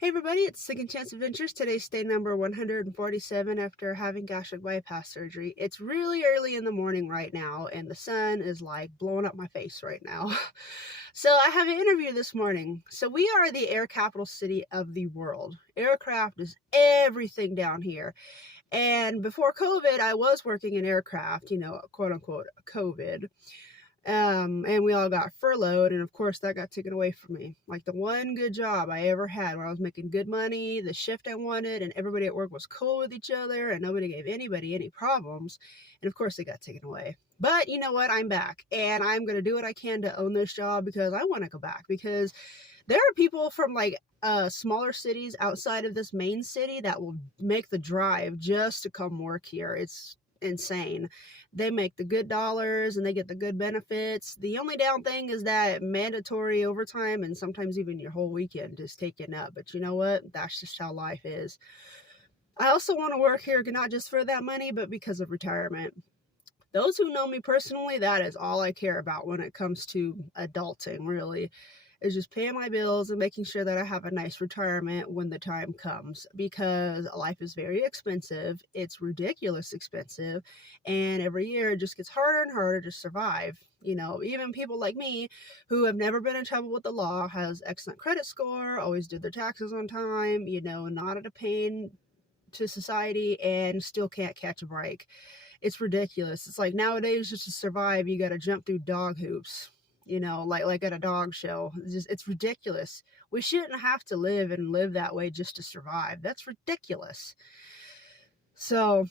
Hey everybody, it's Second Chance Adventures. Today's day number 147 after having gastric bypass surgery. It's really early in the morning right now, and the sun is like blowing up my face right now. So I have an interview this morning. So we are the air capital city of the world. Aircraft is everything down here. And before COVID, I was working in aircraft, quote unquote COVID. And we all got furloughed, and of course that got taken away from me. Like the one good job I ever had where I was making good money, the shift I wanted, and everybody at work was cool with each other and nobody gave anybody any problems. And of course it got taken away. But you know what? I'm back, and I'm going to do what I can to own this job because I want to go back, because there are people from like smaller cities outside of this main city that will make the drive just to come work here. It's insane. They make the good dollars and they get the good benefits. The only down thing is that mandatory overtime and sometimes even your whole weekend is taken up. But you know what? That's just how life is. I also want to work here not just for that money, but because of retirement. Those who know me personally, that is all I care about when it comes to adulting, really, is just paying my bills and making sure that I have a nice retirement when the time comes, because life is very expensive. It's ridiculous expensive, and every year it just gets harder and harder to survive. Even people like me who have never been in trouble with the law, has excellent credit score, always did their taxes on time, not at a pain to society, and still can't catch a break. It's ridiculous. It's like nowadays, just to survive, you got to jump through dog hoops, like at a dog show. It's ridiculous. We shouldn't have to live that way just to survive. That's ridiculous. So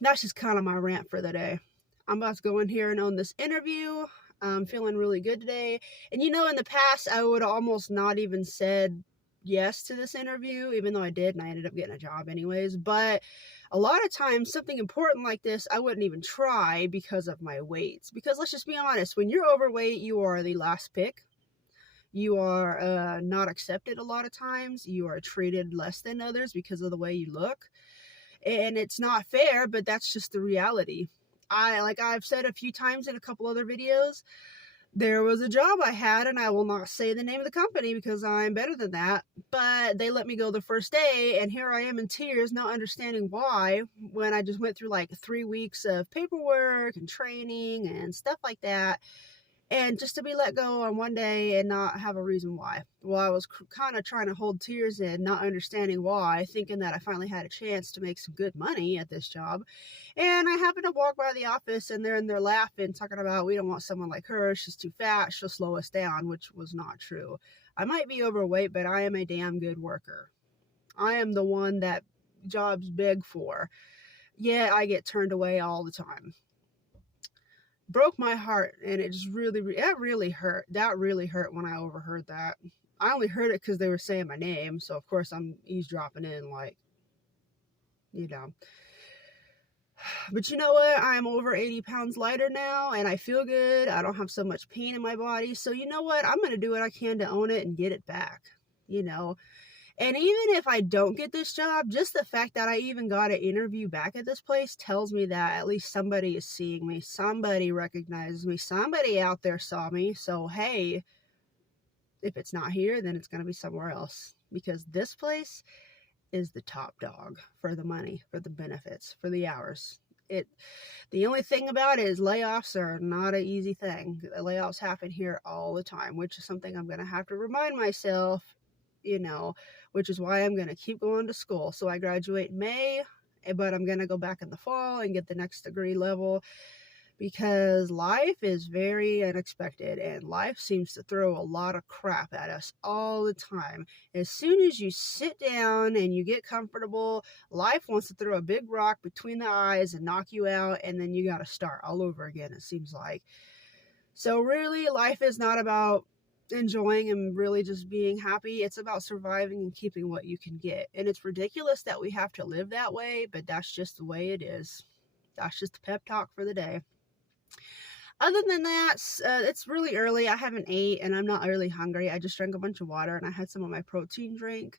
that's just kind of my rant for the day. I'm about to go in here and own this interview. I'm feeling really good today. And in the past, I would almost not even said yes to this interview, even though I did, and I ended up getting a job anyways. But a lot of times, something important like this, I wouldn't even try because of my weight. Because let's just be honest, when you're overweight, you are the last pick. You are not accepted a lot of times. You are treated less than others because of the way you look. And it's not fair, but that's just the reality. I've said a few times in a couple other videos, there was a job I had, and I will not say the name of the company because I'm better than that, but they let me go the first day, and here I am in tears, not understanding why, when I just went through like 3 weeks of paperwork and training and stuff like that, and just to be let go on one day and not have a reason why. Well, I was kind of trying to hold tears in, not understanding why, thinking that I finally had a chance to make some good money at this job. And I happened to walk by the office, and they're in there laughing, talking about, we don't want someone like her. She's too fat. She'll slow us down, which was not true. I might be overweight, but I am a damn good worker. I am the one that jobs beg for. Yeah, I get turned away all the time. Broke my heart, and it just really hurt. That really hurt when I overheard that. I only heard it because they were saying my name, so of course I'm eavesdropping in, But you know what? I'm over 80 pounds lighter now, and I feel good. I don't have so much pain in my body. So you know what? I'm going to do what I can to own it and get it back, And even if I don't get this job, just the fact that I even got an interview back at this place tells me that at least somebody is seeing me. Somebody recognizes me. Somebody out there saw me. So, hey, if it's not here, then it's going to be somewhere else. Because this place is the top dog for the money, for the benefits, for the hours. The only thing about it is layoffs are not an easy thing. Layoffs happen here all the time, which is something I'm going to have to remind myself, which is why I'm going to keep going to school. So I graduate in May, but I'm going to go back in the fall and get the next degree level, because life is very unexpected, and life seems to throw a lot of crap at us all the time. As soon as you sit down and you get comfortable, life wants to throw a big rock between the eyes and knock you out, and then you got to start all over again, it seems like. So really, life is not about enjoying and really just being happy. It's about surviving and keeping what you can get. And it's ridiculous that we have to live that way, but that's just the way it is. That's just the pep talk for the day. Other than that, it's really early. I haven't ate, and I'm not really hungry. I just drank a bunch of water, and I had some of my protein drink.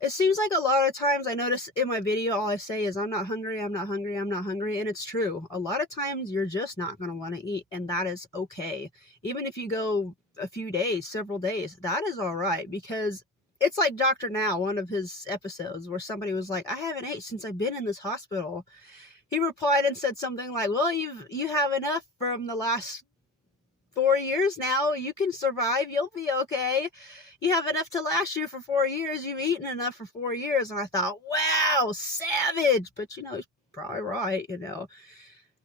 It seems like a lot of times I notice in my video, all I say is, I'm not hungry, I'm not hungry, I'm not hungry. And it's true. A lot of times you're just not going to want to eat, and that is okay. Even if you go a few days, several days, that is all right, because it's like Dr. Now, one of his episodes where somebody was like, I haven't ate since I've been in this hospital. He replied and said something like, well, you have enough from the last 4 years now. You can survive. You'll be okay. You have enough to last you for 4 years. You've eaten enough for 4 years. And I thought, wow, savage. But, he's probably right,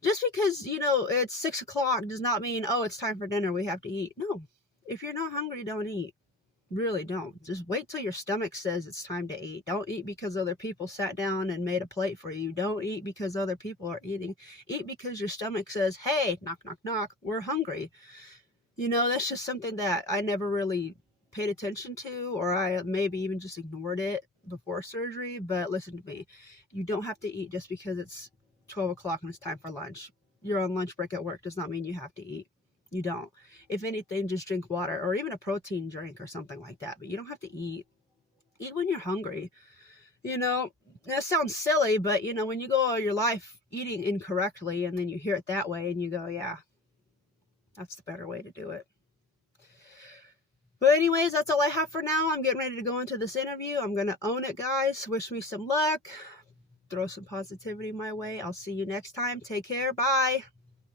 Just because, it's 6 o'clock does not mean, oh, it's time for dinner, we have to eat. No. If you're not hungry, don't eat. Really don't. Just wait till your stomach says it's time to eat. Don't eat because other people sat down and made a plate for you. Don't eat because other people are eating. Eat because your stomach says, hey, knock, knock, knock, we're hungry. That's just something that I never really paid attention to, or I maybe even just ignored it before surgery. But listen to me. You don't have to eat just because it's 12 o'clock and it's time for lunch. You're on lunch break at work does not mean you have to eat. You don't. If anything, just drink water or even a protein drink or something like that. But you don't have to eat. Eat when you're hungry. That sounds silly, but when you go all your life eating incorrectly and then you hear it that way and you go, yeah, that's the better way to do it. But anyways, that's all I have for now. I'm getting ready to go into this interview. I'm going to own it, guys. Wish me some luck. Throw some positivity my way. I'll see you next time. Take care. Bye.